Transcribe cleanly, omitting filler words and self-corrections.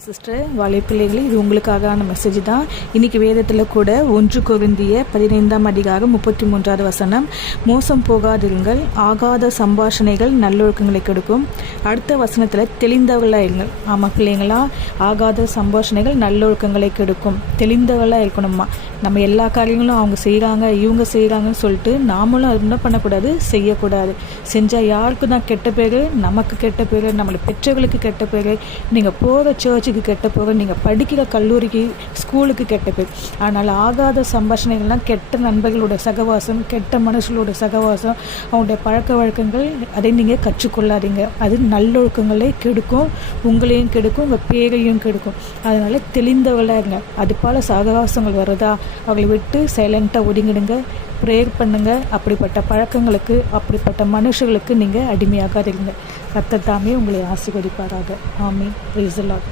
Sister வாலிய பிள்ளைகளே, இது உங்களுக்கான மெசேஜ் தான். இன்னைக்கு வேதத்தில் கூட 1 கொரிந்தியர் 15ஆம் அதிகாரம் 33வது வசனம், மோசம் போகாதிருங்கள், ஆகாத சம்பாஷணைகள் நல்லொழுக்கங்களை கெடுக்கும். அடுத்த வசனத்தில் தெளிந்தவர்களாக இருங்கள். ஆமாம் பிள்ளைங்களா, ஆகாத சம்பாஷணைகள் நல்லொழுக்கங்களை கெடுக்கும். தெளிந்தவர்களாக இருக்கணுமா. நம்ம எல்லா காரியங்களும் அவங்க செய்கிறாங்க இவங்க செய்கிறாங்கன்னு சொல்லிட்டு நாமளும் அது என்ன பண்ணக்கூடாது, செய்யக்கூடாது. செஞ்சால் யாருக்கும் தான் கெட்ட பேர், நமக்கு கெட்ட பேர், நம்மளை பெற்றவர்களுக்கு கெட்ட பேர், நீங்கள் போகிற சர்ச்சுக்கு கெட்ட பேர், நீங்கள் படிக்கிற கல்லூரிக்கு ஸ்கூலுக்கு கெட்ட பேர். அதனால் ஆகாத சம்பாஷணைகள்லாம் கெட்ட நண்பர்களோட சகவாசம், கெட்ட மனுஷங்களோட சகவாசம், அவங்களுடைய பழக்க வழக்கங்கள், அதை நீங்கள் கற்றுக்கொள்ளாதீங்க. அது நல்லொழுக்கங்களே கெடுக்கும், உங்களையும் கெடுக்கும், உங்கள் பேரையும் கெடுக்கும். அதனால் தெளிந்தவர்களாக இருங்க. அது போல் சகவாசங்கள் வருதா, அவங்களை விட்டு சைலண்ட்டாக ஒதுங்கிடுங்க, ப்ரேயர் பண்ணுங்கள். அப்படிப்பட்ட பழக்கங்களுக்கு, அப்படிப்பட்ட மனுஷர்களுக்கு நீங்கள் அடிமையாகாதீங்க. கர்த்தர் தாமே உங்களை ஆசீர்வதிப்பாராக. ஆமென். Praise the Lord.